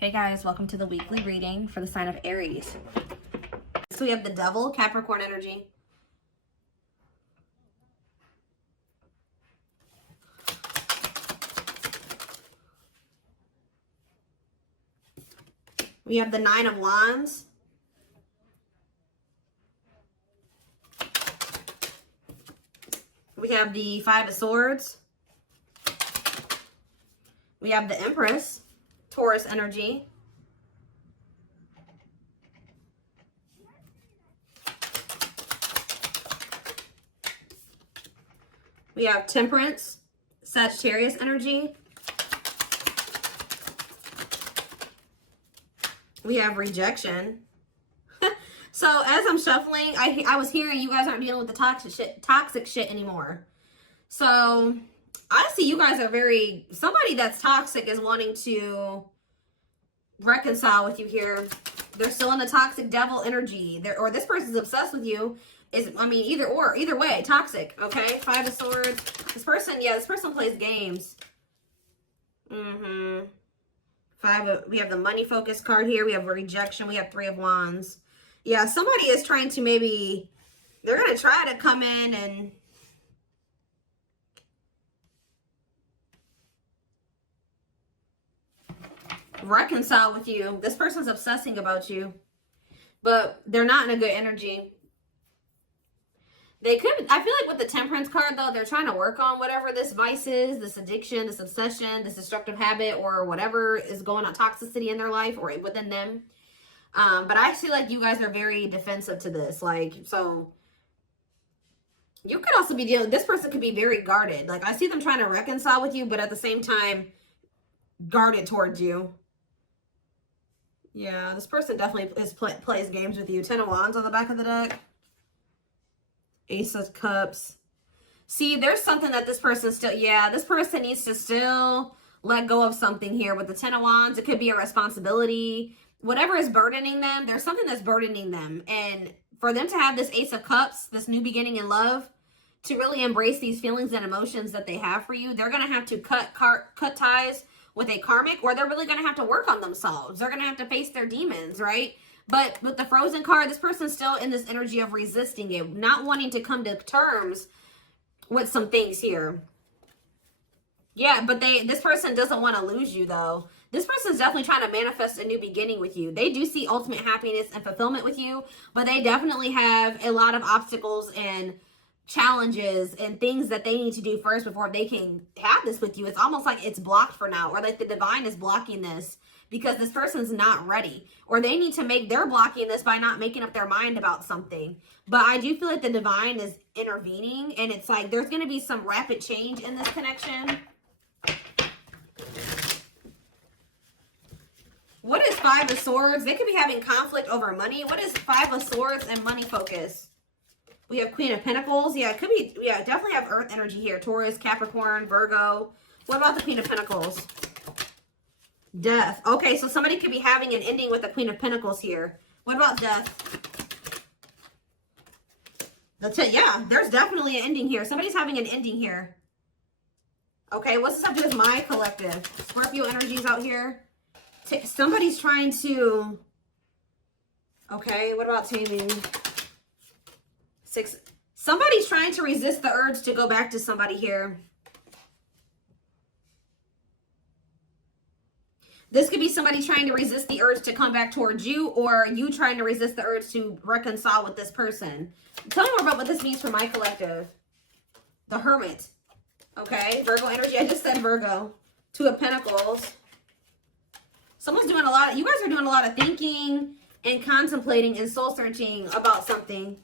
Hey guys, welcome to the weekly reading for the sign of Aries. So we have the Devil, Capricorn energy. We have the Nine of Wands. We have the Five of Swords. We have the Empress, Taurus energy. We have Temperance, Sagittarius energy. We have Rejection. So as I'm shuffling, I was hearing you guys aren't dealing with the toxic shit anymore. So I see you guys are somebody that's toxic is wanting to reconcile with you here. They're still in the toxic devil energy. Or this person's obsessed with you. Either way, toxic, okay? Five of Swords. This person plays games. We have the money focus card here. We have Rejection. We have Three of Wands. Yeah, somebody is trying to they're going to try to come in and reconcile with you. This person's obsessing about you, but they're not in a good energy. I feel like with the Temperance card, though, they're trying to work on whatever this vice is, this addiction, this obsession, this destructive habit, or whatever is going on, toxicity in their life or within them. But I feel like you guys are very defensive to this. So you could also be this person could be very guarded. I see them trying to reconcile with you, but at the same time, guarded towards you. Yeah, this person definitely plays games with you. Ten of Wands on the back of the deck. Ace of Cups. See, there's something that this person this person needs to still let go of something here. With the Ten of Wands, it could be a responsibility. Whatever is burdening them, there's something that's burdening them. And for them to have this Ace of Cups, this new beginning in love, to really embrace these feelings and emotions that they have for you, they're going to have to cut ties with a karmic, or they're really going to have to work on themselves. They're going to have to face their demons, right? But with the Frozen card, this person's still in this energy of resisting it, not wanting to come to terms with some things here. Yeah, but this person doesn't want to lose you, though. This person's definitely trying to manifest a new beginning with you. They do see ultimate happiness and fulfillment with you, but they definitely have a lot of obstacles and challenges and things that they need to do first before they can have this with you. It's almost like it's blocked for now, or like the divine is blocking this because this person's not ready, or they're blocking this by not making up their mind about something. But I do feel like the divine is intervening, and it's like there's going to be some rapid change in this connection. What is Five of Swords? They could be having conflict over money. What is Five of Swords and money focus? We have Queen of Pentacles. Yeah, it could be, definitely have Earth energy here. Taurus, Capricorn, Virgo. What about the Queen of Pentacles? Death. Okay, so somebody could be having an ending with the Queen of Pentacles here. What about death? Yeah, there's definitely an ending here. Somebody's having an ending here. Okay, what's this have to do with my collective? Scorpio energies out here. Somebody's trying to... Okay, what about taming? Somebody's trying to resist the urge to go back to somebody here. This could be somebody trying to resist the urge to come back towards you, or you trying to resist the urge to reconcile with this person. Tell me more about what this means for my collective. The Hermit. Okay, Virgo energy. I just said Virgo. Two of Pentacles. Someone's doing you guys are doing a lot of thinking and contemplating and soul searching about something.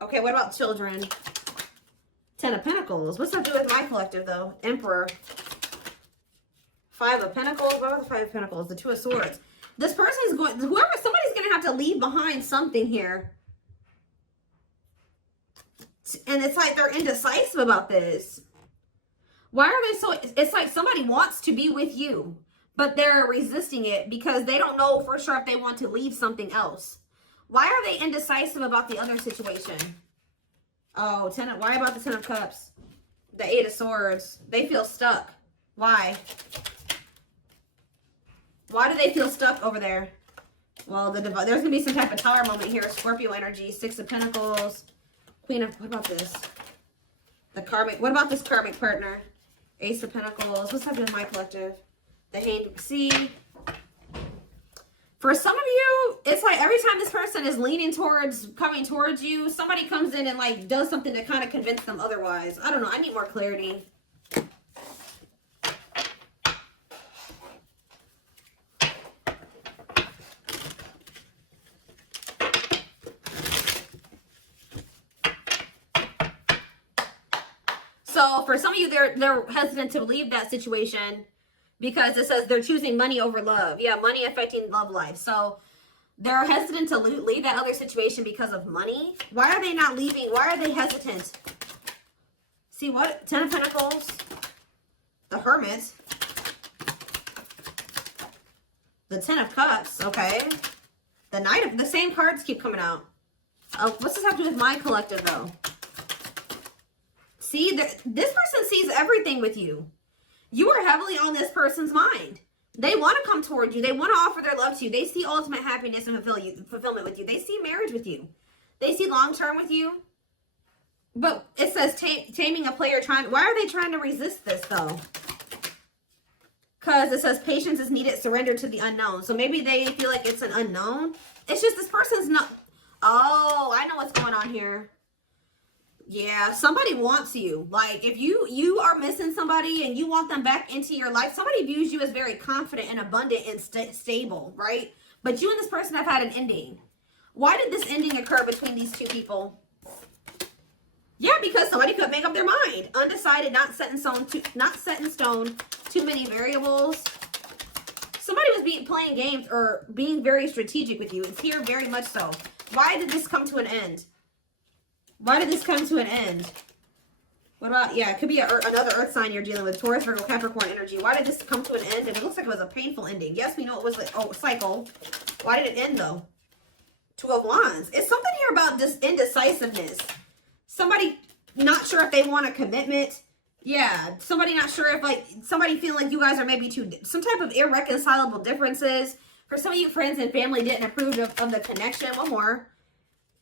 Okay, what about children? Ten of Pentacles. What's that do with my collective, though? Emperor. Five of Pentacles. What about the Five of Pentacles? The Two of Swords. This person's somebody's going to have to leave behind something here. And it's like they're indecisive about this. Why are they so... It's like somebody wants to be with you, but they're resisting it because they don't know for sure if they want to leave something else. Why are they indecisive about the other situation? Oh, why about the Ten of Cups? The Eight of Swords. They feel stuck. Why? Why do they feel stuck over there? Well, there's going to be some type of tower moment here. Scorpio energy, Six of Pentacles, Queen of, what about this? The Karmic, what about this Karmic partner? Ace of Pentacles, what's happening in my collective? The Hanged, see? For some of you, it's like every time this person is leaning towards, coming towards you, somebody comes in and like does something to kind of convince them otherwise. I don't know, I need more clarity. So for some of you, they're hesitant to leave that situation because it says they're choosing money over love. Yeah, money affecting love life. So they're hesitant to leave that other situation because of money. Why are they not leaving? Why are they hesitant? See what? Ten of Pentacles, the Hermit, the Ten of Cups, okay. The Knight of, the same cards keep coming out. What's this have to do with my collective though? See, this person sees everything with you. You are heavily on this person's mind. They want to come toward you. They want to offer their love to you. They see ultimate happiness and fulfillment with you. They see marriage with you. They see long-term with you. But it says taming a player trying. Why are they trying to resist this, though? Because it says patience is needed, surrender to the unknown. So maybe they feel like it's an unknown. It's just this person's not. Oh, I know what's going on here. Yeah, somebody wants you. Like, if you are missing somebody and you want them back into your life, somebody views you as very confident and abundant and stable, right? But you and this person have had an ending. Why did this ending occur between these two people? Yeah, because somebody could make up their mind. Undecided, not set in stone, too many variables. Somebody was playing games or being very strategic with you. It's here very much so. Why did this come to an end? Why did this come to an end? What about, yeah, it could be another earth sign you're dealing with. Taurus, Virgo, Capricorn energy. Why did this come to an end? And it looks like it was a painful ending. Yes, we know it was a cycle. Why did it end, though? Two of Wands. It's something here about this indecisiveness. Somebody not sure if they want a commitment. Yeah, somebody not sure if, like, somebody feeling like you guys are maybe some type of irreconcilable differences. For some of you, friends and family didn't approve of the connection. One more.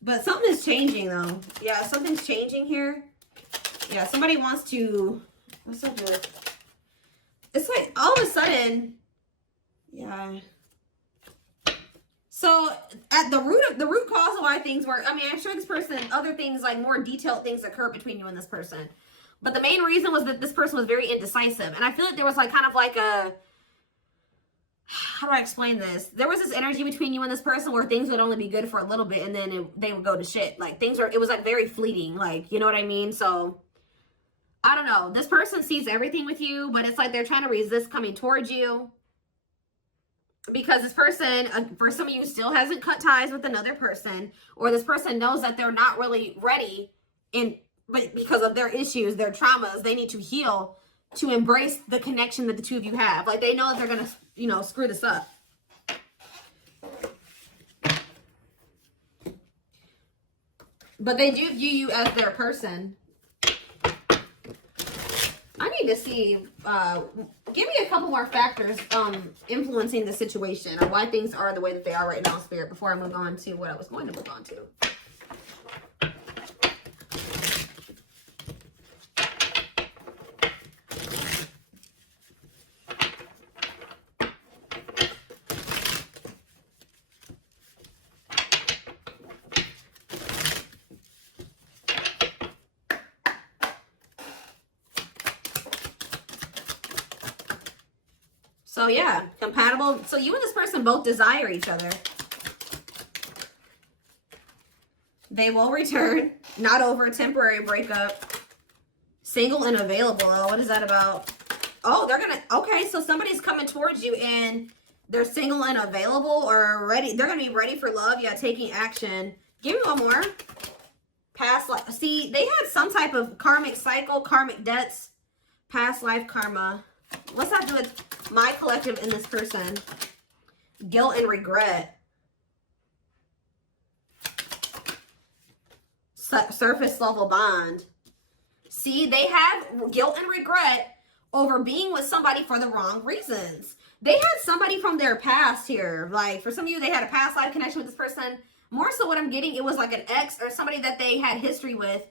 But something is changing, though. Yeah, something's changing here. Yeah, somebody wants to... What's up with it? It's like, all of a sudden... Yeah. So, at the root cause of why things were... I mean, I'm sure this person... Other things, like more detailed things occur between you and this person. But the main reason was that this person was very indecisive. And I feel like there was, like, kind of like a... How do I explain this? There was this energy between you and this person where things would only be good for a little bit and then they would go to shit. Like it was like very fleeting. Like, you know what I mean? So, I don't know. This person sees everything with you, but it's like they're trying to resist coming towards you. Because this person, for some of you, still hasn't cut ties with another person. Or this person knows that they're not really ready. But because of their issues, their traumas, they need to heal to embrace the connection that the two of you have. Like, they know that they're going to, you know, screw this up. But they do view you as their person. I need to see, give me a couple more factors influencing the situation or why things are the way that they are right now, Spirit, before I move on to what I was going to move on to. So yeah, compatible. So you and this person both desire each other. They will return. Not over a temporary breakup. Single and available. Oh, what is that about? Oh, they're gonna, okay, so somebody's coming towards you and they're single and available or ready. They're gonna be ready for love. Yeah, taking action. Give me one more. Past life. See, they had some type of karmic cycle, karmic debts, past life karma. What's that do with my collective and this person? Guilt and regret. Surface level bond. See, they have guilt and regret over being with somebody for the wrong reasons. They had somebody from their past here. Like, for some of you, they had a past life connection with this person. More so what I'm getting, it was like an ex or somebody that they had history with,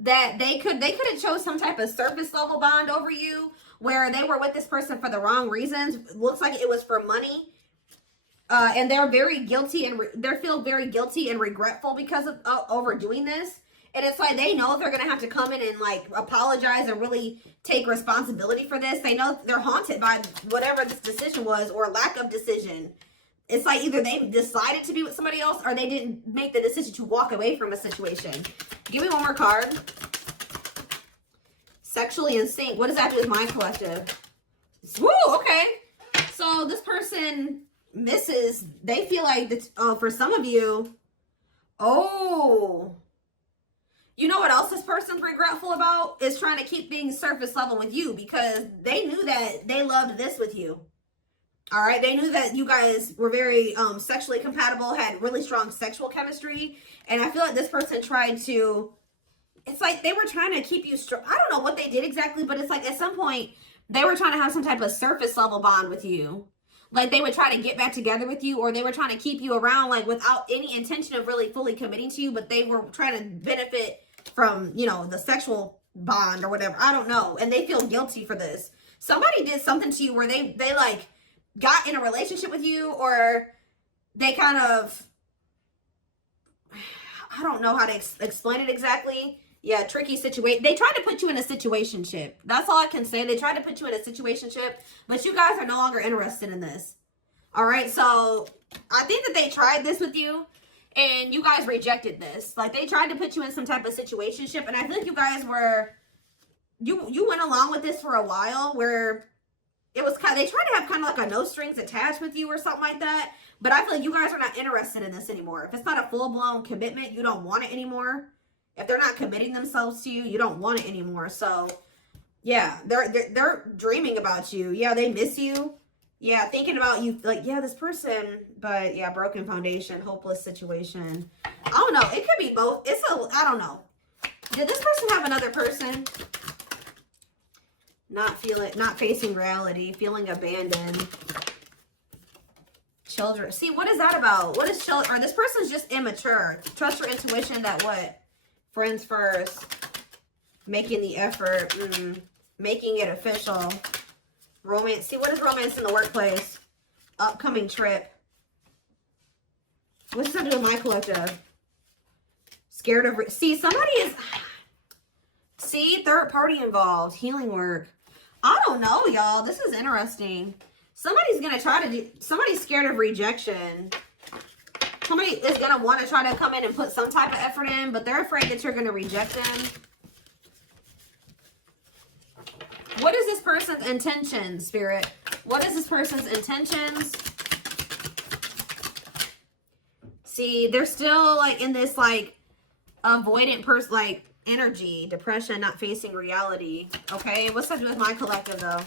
that they could have chose some type of surface level bond over you, where they were with this person for the wrong reasons. Looks like it was for money. And they're very guilty, and they feel very guilty and regretful because of overdoing this. And it's like they know they're going to have to come in and like apologize and really take responsibility for this. They know they're haunted by whatever this decision was, or lack of decision. It's like either they decided to be with somebody else, or they didn't make the decision to walk away from a situation. Give me one more card. Sexually in sync. What does that do with my collective? Woo, okay. So this person misses. They feel like, for some of you, you know what else this person's regretful about? Is trying to keep things surface level with you, because they knew that they loved this with you. All right, they knew that you guys were very sexually compatible, had really strong sexual chemistry, and I feel like this person tried to, it's like they were trying to keep you strong. I don't know what they did exactly, but it's like at some point they were trying to have some type of surface level bond with you. Like they would try to get back together with you, or they were trying to keep you around like without any intention of really fully committing to you, but they were trying to benefit from, you know, the sexual bond or whatever. I don't know. And they feel guilty for this. Somebody did something to you where they like got in a relationship with you, or they kind of, I don't know how to explain it exactly. Yeah, tricky situation. They tried to put you in a situationship. That's all I can say. They tried to put you in a situationship, but you guys are no longer interested in this. All right, so I think that they tried this with you, and you guys rejected this. Like, they tried to put you in some type of situationship, and I feel like you guys were, you went along with this for a while, where it was kind of, they tried to have kind of like a no strings attached with you or something like that, but I feel like you guys are not interested in this anymore. If it's not a full-blown commitment, you don't want it anymore. If they're not committing themselves to you, you don't want it anymore. So, yeah, they're dreaming about you. Yeah, they miss you. Yeah, thinking about you, like, yeah, this person, but yeah, broken foundation, hopeless situation. I don't know. It could be both. I don't know. Did this person have another person? Not facing reality, feeling abandoned. Children. See, what is that about? What is children? Or this person's just immature. Trust your intuition that what? Friends first. Making the effort. Making it official. Romance. See, what is romance in the workplace? Upcoming trip. What's that do with my collective? Scared of... See, somebody is... See, third party involved. Healing work. I don't know, y'all. This is interesting. Somebody's going to try to do... Somebody's scared of rejection. Somebody is going to want to try to come in and put some type of effort in, but they're afraid that you're going to reject them. What is this person's intentions, Spirit? What is this person's intentions? See, they're still like in this like avoidant person, like energy, depression, not facing reality. Okay, what's that do with my collective though?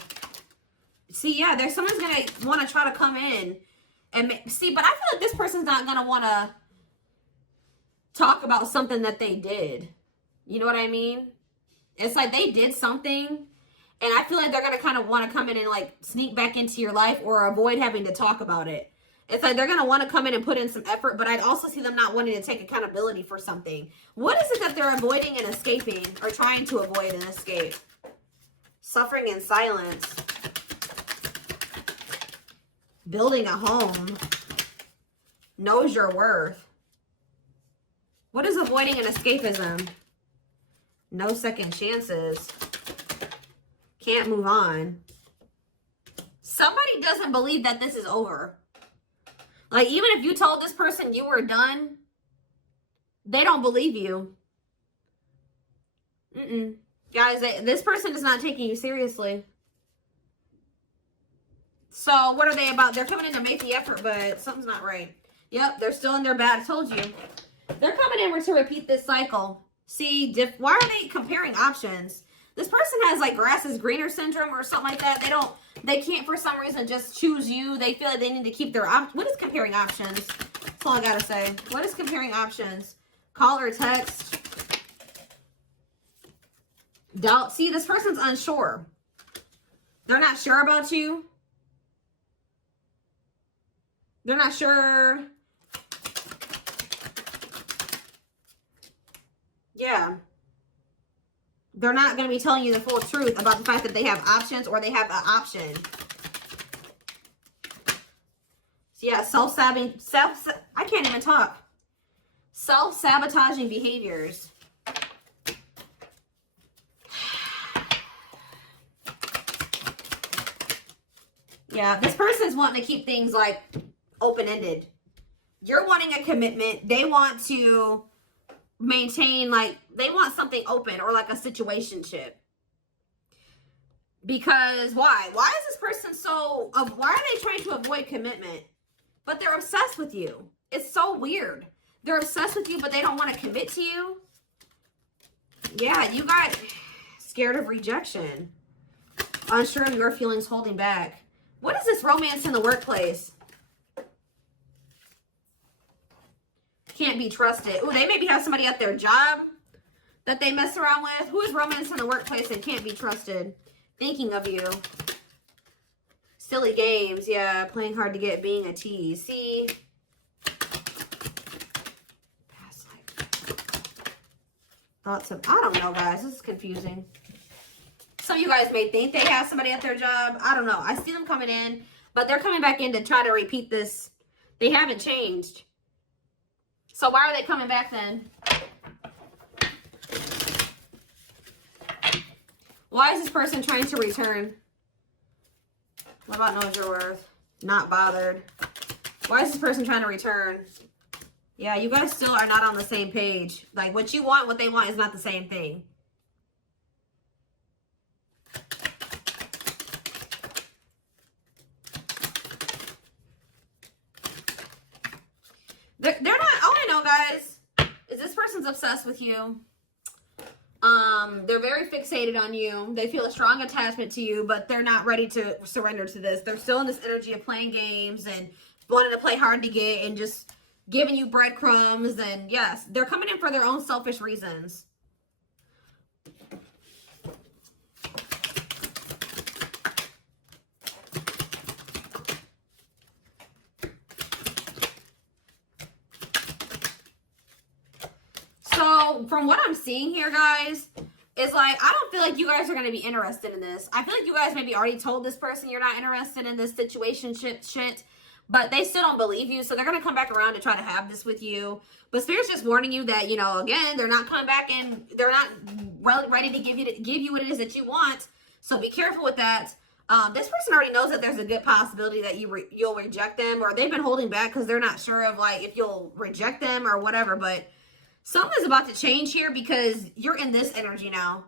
See, yeah, there's someone's gonna want to try to come in and see, but I feel like this person's not gonna want to talk about something that they did. You know what I mean? It's like they did something, and I feel like they're gonna kind of want to come in and like sneak back into your life or avoid having to talk about it. It's like they're gonna want to come in and put in some effort, but I'd also see them not wanting to take accountability for something. What is it that they're avoiding and escaping, or trying to avoid and escape? Suffering in silence. Building a home. Knows your worth. What is avoiding and escapism? No second chances. Can't move on. Somebody doesn't believe that this is over. Like, even if you told this person you were done, they don't believe you. Guys, this person is not taking you seriously. So, what are they about? They're coming in to make the effort, but something's not right. Yep, they're still in their bad. I told you. They're coming in to repeat this cycle. See, why are they comparing options? This person has, like, grass is greener syndrome or something like that. They can't, for some reason, just choose you. They feel like they need to keep their what is comparing options? That's all I gotta say. What is comparing options? Call or text? Doubt. See, this person's unsure. They're not sure about you. They're not sure. Yeah. They're not going to be telling you the full truth about the fact that they have options or they have an option. So yeah, I can't even talk. Self-sabotaging behaviors. Yeah, this person's wanting to keep things like open-ended. You're wanting a commitment. They want to maintain, like, they want something open or like a situationship. Because why? Why is this person so, why are they trying to avoid commitment? But they're obsessed with you. It's so weird. They're obsessed with you, but they don't want to commit to you. Yeah, you got scared of rejection. Unsure of your feelings, holding back. What is this romance in the workplace? Can't be trusted. Ooh, they maybe have somebody at their job that they mess around with. Who is romance in the workplace and can't be trusted? Thinking of you. Silly games. Yeah, playing hard to get, being a tease. See? Past life. Thoughts of, I don't know, guys. This is confusing. Some of you guys may think they have somebody at their job. I don't know. I see them coming in, but they're coming back in to try to repeat this. They haven't changed. So why are they coming back then? Why is this person trying to return? What about knows your worth? Not bothered. Why is this person trying to return? Yeah, you guys still are not on the same page. Like, what you want, what they want is not the same thing. They're not, all I know, guys, is this person's obsessed with you. They're very fixated on you. They feel a strong attachment to you, but they're not ready to surrender to this. They're still in this energy of playing games and wanting to play hard to get and just giving you breadcrumbs. And yes, they're coming in for their own selfish reasons. So from what I'm seeing here, guys, is like, I don't feel like you guys are going to be interested in this. I feel like you guys maybe already told this person you're not interested in this situationship shit, but they still don't believe you. So they're going to come back around to try to have this with you. But Spirit's just warning you that, you know, again, they're not coming back and they're not ready to give you what it is that you want. So be careful with that. This person already knows that there's a good possibility that you'll reject them, or they've been holding back because they're not sure of like if you'll reject them or whatever. But something's about to change here because you're in this energy now.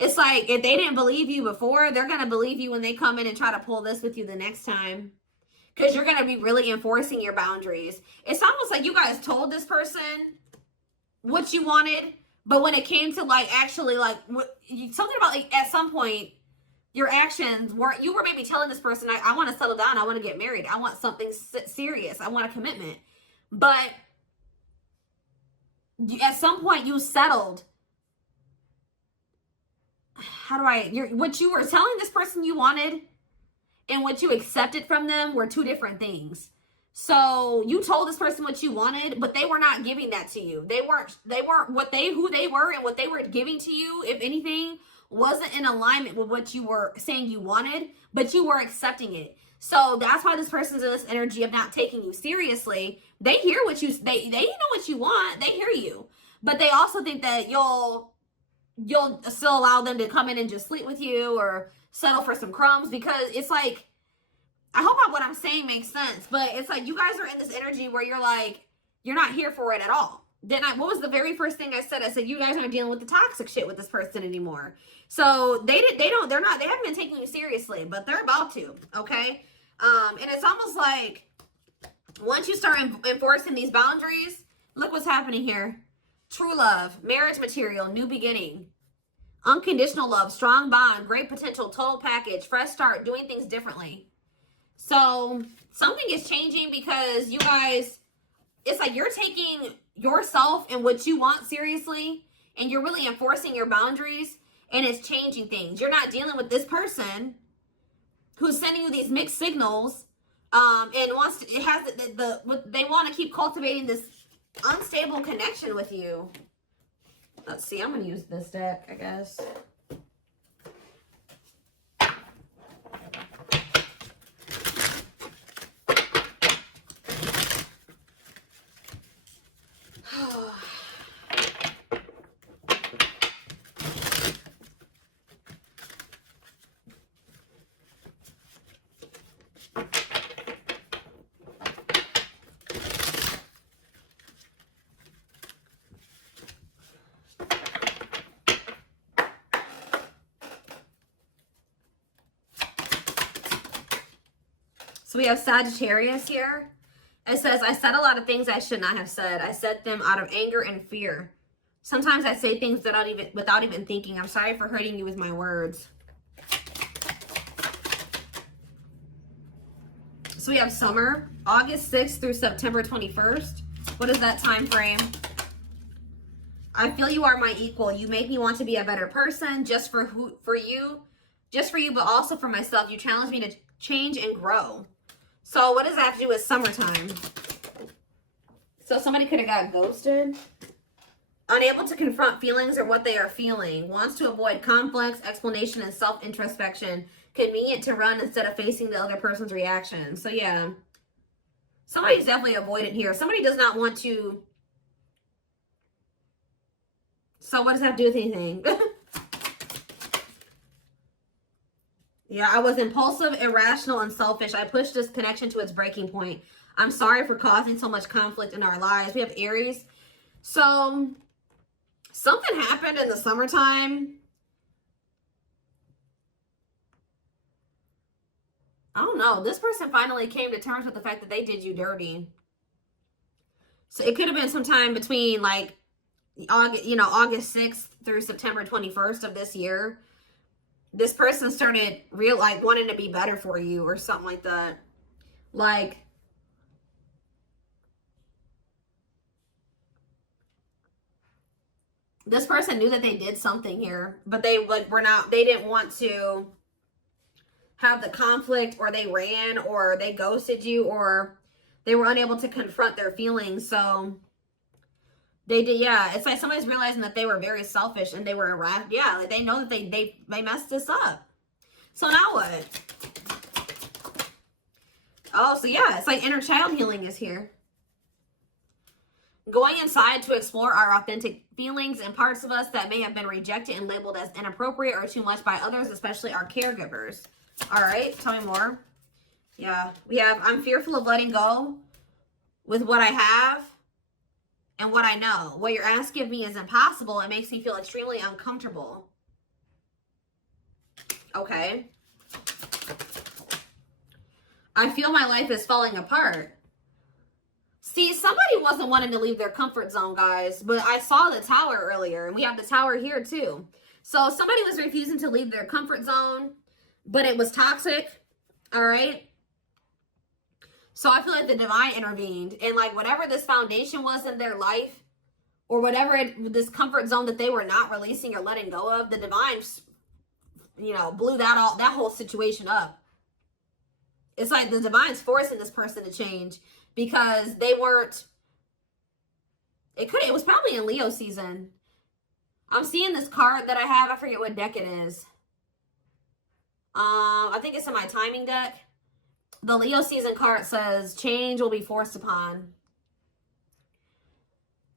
It's like if they didn't believe you before, they're going to believe you when they come in and try to pull this with you the next time. Because you're going to be really enforcing your boundaries. It's almost like you guys told this person what you wanted, but when it came to like actually like something about like at some point your actions weren't, you were maybe telling this person, I want to settle down, I want to get married, I want something serious, I want a commitment. But at some point you settled. What you were telling this person you wanted and what you accepted from them were two different things. So you told this person what you wanted, but they were not giving that to you. They weren't who they were, and what they were giving to you, if anything, wasn't in alignment with what you were saying you wanted, but you were accepting it. So that's why this person's in this energy of not taking you seriously. They hear what they know what you want. They hear you. But they also think that you'll still allow them to come in and just sleep with you or settle for some crumbs, because it's like, I hope what I'm saying makes sense, but it's like you guys are in this energy where you're like, you're not here for it at all. What was the very first thing I said? I said, you guys aren't dealing with the toxic shit with this person anymore. So they haven't been taking you seriously, but they're about to, okay? And it's almost like once you start enforcing these boundaries, look what's happening here. True love, marriage material, new beginning, unconditional love, strong bond, great potential, total package, fresh start, doing things differently. So something is changing because you guys, it's like you're taking yourself and what you want seriously, and you're really enforcing your boundaries, and it's changing things. You're not dealing with this person who's sending you these mixed signals And wants to, it has they want to keep cultivating this unstable connection with you. Let's see, I'm going to use this deck, I guess. So we have Sagittarius here. It says, I said a lot of things I should not have said. I said them out of anger and fear. Sometimes I say things without even thinking. I'm sorry for hurting you with my words. So we have summer, August 6th through September 21st. What is that time frame? I feel you are my equal. You make me want to be a better person just for you, but also for myself. You challenge me to change and grow. So what does that have to do with summertime? So somebody could have got ghosted. Unable to confront feelings or what they are feeling. Wants to avoid conflicts, explanation, and self-introspection. Convenient to run instead of facing the other person's reaction. So yeah. Somebody's definitely avoidant here. Somebody does not want to. So what does that have to do with anything? Yeah, I was impulsive, irrational, and selfish. I pushed this connection to its breaking point. I'm sorry for causing so much conflict in our lives. We have Aries. So, something happened in the summertime. I don't know. This person finally came to terms with the fact that they did you dirty. So, it could have been sometime between, like, August 6th through September 21st of this year. This person started wanting to be better for you or something like that. Like, this person knew that they did something here, but they didn't want to have the conflict, or they ran, or they ghosted you, or they were unable to confront their feelings. So they did, yeah. It's like somebody's realizing that they were very selfish and they were irrational. Yeah, like they know that they messed this up. So now what? Oh, so yeah, it's like inner child healing is here. Going inside to explore our authentic feelings and parts of us that may have been rejected and labeled as inappropriate or too much by others, especially our caregivers. All right, tell me more. Yeah, we have, I'm fearful of letting go with what I have and what I know. What you're asking of me is impossible. It makes me feel extremely uncomfortable. Okay. I feel my life is falling apart. See, somebody wasn't wanting to leave their comfort zone, guys, but I saw the tower earlier, and we have the tower here too. So somebody was refusing to leave their comfort zone, but it was toxic. All right. So I feel like the divine intervened, and like whatever this foundation was in their life, or whatever this comfort zone that they were not releasing or letting go of, the divine, blew that whole situation up. It's like the divine's forcing this person to change because they weren't. It was probably in Leo season. I'm seeing this card that I have. I forget what deck it is. I think it's in my timing deck. The Leo season card says, change will be forced upon.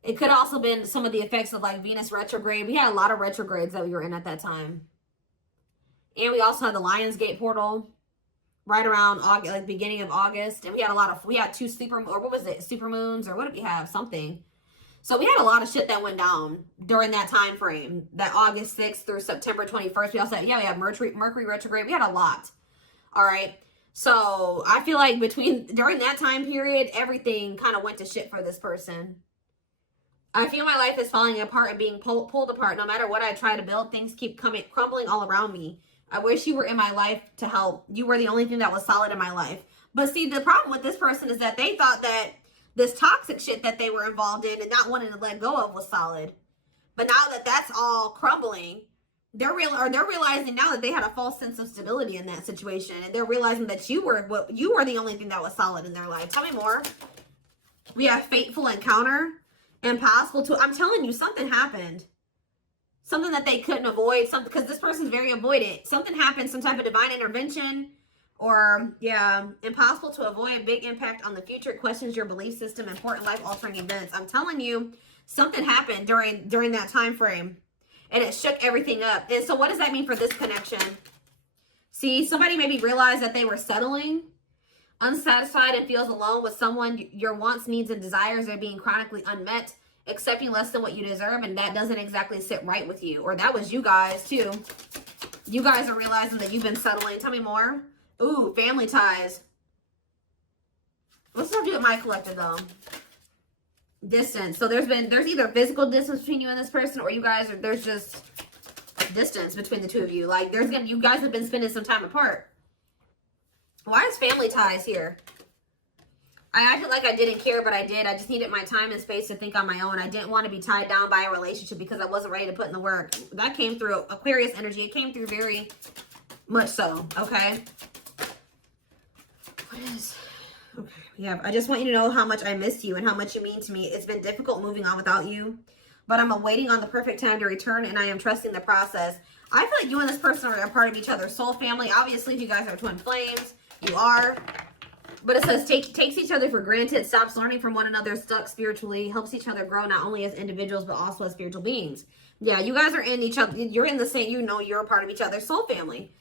It could also have been some of the effects of like Venus retrograde. We had a lot of retrogrades that we were in at that time. And we also had the Lionsgate portal right around August, like beginning of August. And we had two super moons, or what did we have? Something. So we had a lot of shit that went down during that time frame, that August 6th through September 21st. We also had, we had Mercury retrograde. We had a lot. All right. So I feel like during that time period, everything kind of went to shit for this person. I feel my life is falling apart and being pulled apart. No matter what I try to build, things keep crumbling all around me. I wish you were in my life to help. You were the only thing that was solid in my life. But see, the problem with this person is that they thought that this toxic shit that they were involved in and not wanting to let go of was solid. But now that that's all crumbling, they're realizing now that they had a false sense of stability in that situation, and they're realizing that you were the only thing that was solid in their life. Tell me more. We have fateful encounter, impossible to. I'm telling you, something happened. Something that they couldn't avoid. Something, because this person's very avoidant. Something happened. Some type of divine intervention, or yeah, impossible to avoid. Big impact on the future. Questions your belief system. Important life altering events. I'm telling you, something happened during that time frame, and it shook everything up. And so, what does that mean for this connection? See, somebody maybe realized that they were settling, unsatisfied, and feels alone with someone. Your wants, needs, and desires are being chronically unmet, accepting less than what you deserve, and that doesn't exactly sit right with you. Or that was you guys too. You guys are realizing that you've been settling. Tell me more. Ooh, family ties. What's that do with my collective though? Distance. So there's either physical distance between you and this person, or you guys are, there's just distance between the two of you. Like you guys have been spending some time apart. Why is family ties here? I acted like I didn't care, but I did. I just needed my time and space to think on my own. I didn't want to be tied down by a relationship because I wasn't ready to put in the work. That came through Aquarius energy. It came through very much so, okay? What is... Okay, yeah, I just want you to know how much I missed you and how much you mean to me. It's been difficult moving on without you, but I'm awaiting on the perfect time to return, and I am trusting the process. I feel like you and this person are a part of each other's soul family. Obviously, if you guys are twin flames, you are. But it says takes each other for granted, stops learning from one another, stuck spiritually, helps each other grow not only as individuals but also as spiritual beings. Yeah, you guys are in each other. You're in the same, you're a part of each other's soul family.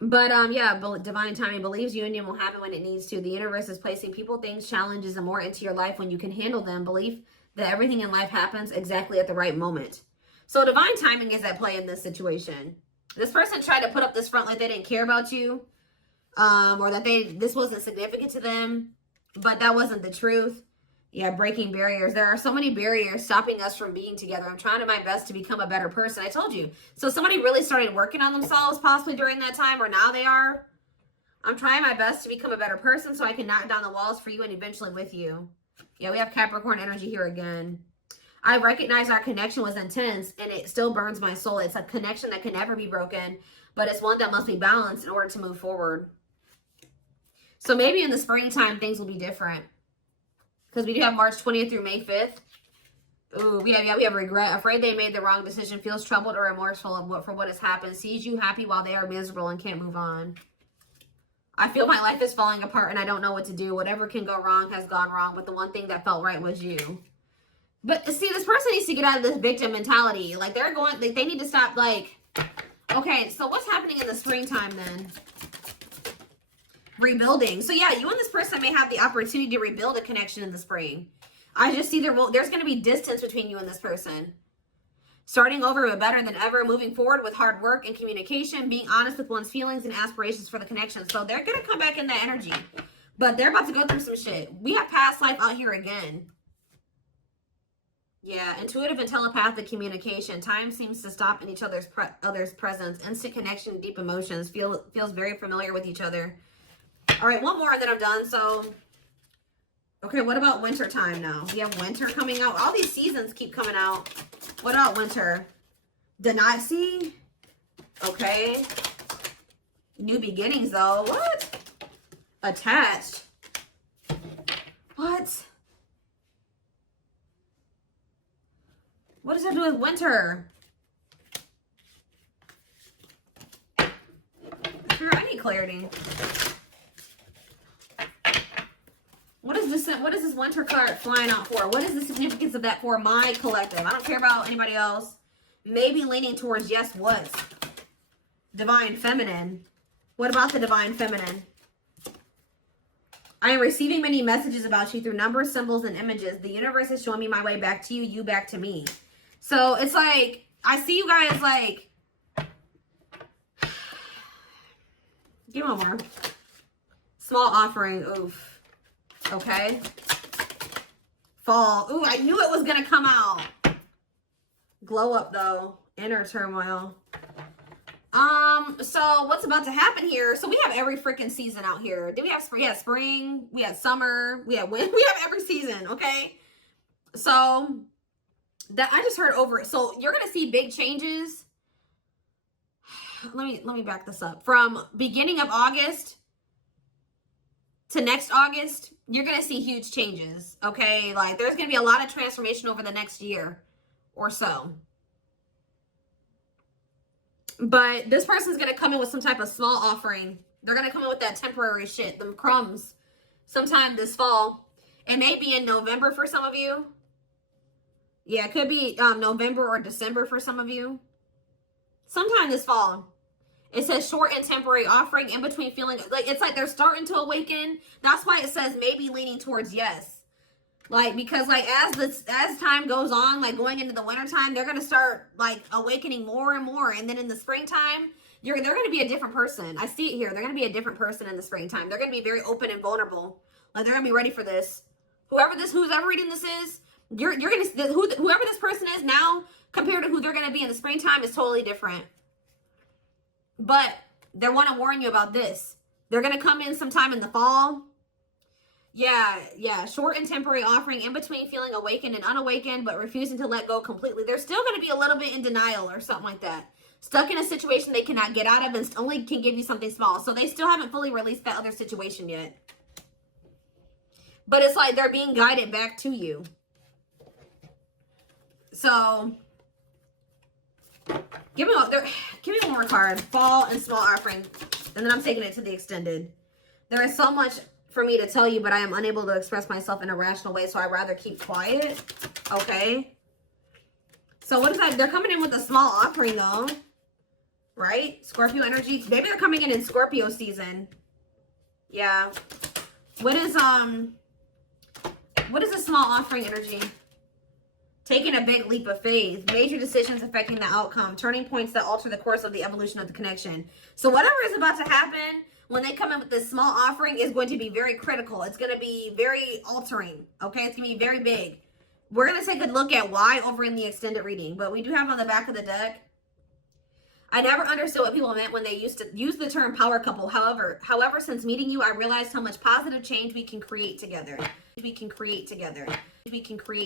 But yeah, divine timing believes union will happen when it needs to. The universe is placing people, things, challenges, and more into your life when you can handle them. Belief that everything in life happens exactly at the right moment. So divine timing is at play in this situation. This person tried to put up this front like they didn't care about you. Or that this wasn't significant to them, but that wasn't the truth. Yeah, breaking barriers. There are so many barriers stopping us from being together. I'm trying my best to become a better person. I told you. So somebody really started working on themselves possibly during that time, or now they are. I'm trying my best to become a better person so I can knock down the walls for you and eventually with you. Yeah, we have Capricorn energy here again. I recognize our connection was intense and it still burns my soul. It's a connection that can never be broken, but it's one that must be balanced in order to move forward. So maybe in the springtime, things will be different. Because we do have March 20th through May 5th. Ooh, we have regret. Afraid they made the wrong decision. Feels troubled or remorseful for what has happened. Sees you happy while they are miserable and can't move on. I feel my life is falling apart and I don't know what to do. Whatever can go wrong has gone wrong. But the one thing that felt right was you. But see, this person needs to get out of this victim mentality. Like they need to stop like... Okay, so what's happening in the springtime then? Rebuilding. So yeah, you and this person may have the opportunity to rebuild a connection in the spring. I just see there's going to be distance between you and this person. Starting over but better than ever, moving forward with hard work and communication, being honest with one's feelings and aspirations for the connection. So they're going to come back in that energy, but they're about to go through some shit. We have past life out here again. Yeah, intuitive and telepathic communication. Time seems to stop in each other's presence. Instant connection, deep emotions. Feels very familiar with each other. All right, one more and then I'm done. So, okay, what about winter time now? We have winter coming out. All these seasons keep coming out. What about winter? Denasi? Okay. New beginnings, though. What? Attached. What? What does that do with winter? Sure, I need clarity. What is this winter card flying out for? What is the significance of that for my collective? I don't care about anybody else. Maybe leaning towards yes, what? Divine feminine. What about the divine feminine? I am receiving many messages about you through numbers, symbols, and images. The universe is showing me my way back to you, you back to me. So it's like, I see you guys like, give me one more. Small offering, oof. Okay. Fall. Ooh, I knew it was going to come out. Glow up, though. Inner turmoil. So what's about to happen here? So we have every freaking season out here. Do we have spring? Yeah, spring. We have summer. We have winter. We have every season, okay? So that I just heard over it. So you're going to see big changes let me back this up. From beginning of August to next August, you're going to see huge changes, okay? Like, there's going to be a lot of transformation over the next year or so. But this person's going to come in with some type of small offering. They're going to come in with that temporary shit, them crumbs, sometime this fall. It may be in November for some of you. Yeah, it could be November or December for some of you. Sometime this fall. It says short and temporary offering in between feeling like it's like they're starting to awaken. That's why it says maybe leaning towards yes. Like, because like as time goes on, like going into the winter time, they're gonna start like awakening more and more. And then in the springtime, they're gonna be a different person. I see it here. They're gonna be a different person in the springtime. They're gonna be very open and vulnerable. Like, they're gonna be ready for this. Who's ever reading this is, you're gonna whoever this person is now compared to who they're gonna be in the springtime is totally different. But they want to warn you about this. They're going to come in sometime in the fall. Yeah. Short and temporary offering in between feeling awakened and unawakened, but refusing to let go completely. They're still going to be a little bit in denial or something like that. Stuck in a situation they cannot get out of and only can give you something small. So they still haven't fully released that other situation yet. But it's like they're being guided back to you. So give me one more card. Fall and small offering. And then I'm taking it to the extended. There is so much for me to tell you, but I am unable to express myself in a rational way, so I'd rather keep quiet. Okay. So what is that? They're coming in with a small offering though. Right? Scorpio energy. Maybe they're coming in Scorpio season. Yeah. What is a small offering energy? Taking a big leap of faith, major decisions affecting the outcome, turning points that alter the course of the evolution of the connection. So whatever is about to happen when they come in with this small offering is going to be very critical. It's going to be very altering, okay? It's going to be very big. We're going to take a look at why over in the extended reading, but we do have on the back of the deck, I never understood what people meant when they used to use the term power couple. However, since meeting you, I realized how much positive change we can create together. We can create